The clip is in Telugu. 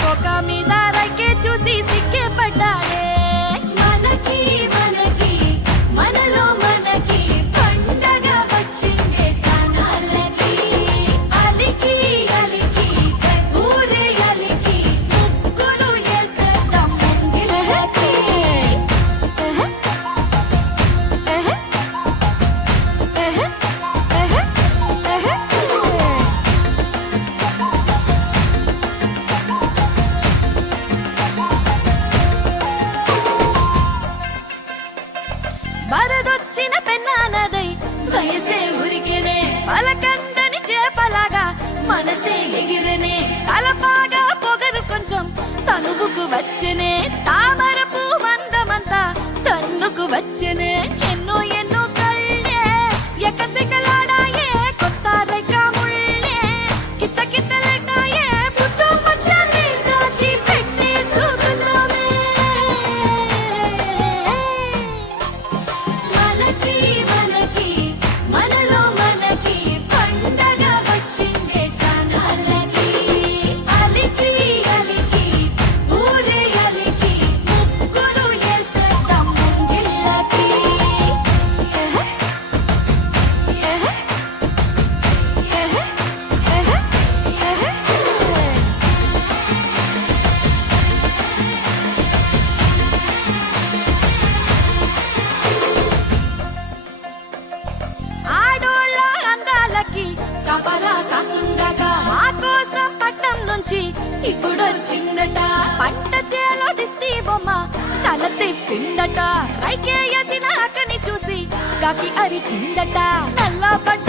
కోక మీద రైకే చూసి సిక్కే పడ్డాడే మనకి మనకి మనలో మనకి పండగ వచ్చిందే సనాలకి అలికి అలికి ఊరే అలికి ముగ్గులు వేసేద్దాం ముంగిలకి వరదొచ్చిన పెన్నానదై వయసే ఉరికెనే పలకందని చేపలాగా మనసే ఎగిరెనే తలపాగా పొగరు కొంచెం తనువుకు వచ్చెనే తామరపు మందమంతా తన్నుకు వచ్చెనే ఎన్నో ఎన్నో కళ్ళే ఎకసెకలాడాయే కొత్త రేఖ ముళ్ళే కిత్త కిత్తలెట్టాయే పుట్టు మచ్చని దాచి పెట్టేసుకున్నామే మనకి మనకి మనలో మనకి పండగ వచ్చిందే సనాలకి అలికి అలికి ఊరే అలికి ముగ్గులు వేసేద్దాం ముంగిళ్ళకి ఆడోళ్ళ అందాలకి కపలా కాస్తుందట మా కోసం పట్నం నుంచి ఇప్పుడొచ్చిందట పంట చేలో దిష్టి బొమ్మ తల తిప్పిందట రైకే యసిన అక్కని చూసి కాకి అరిచిందట నల్ల పడ్డ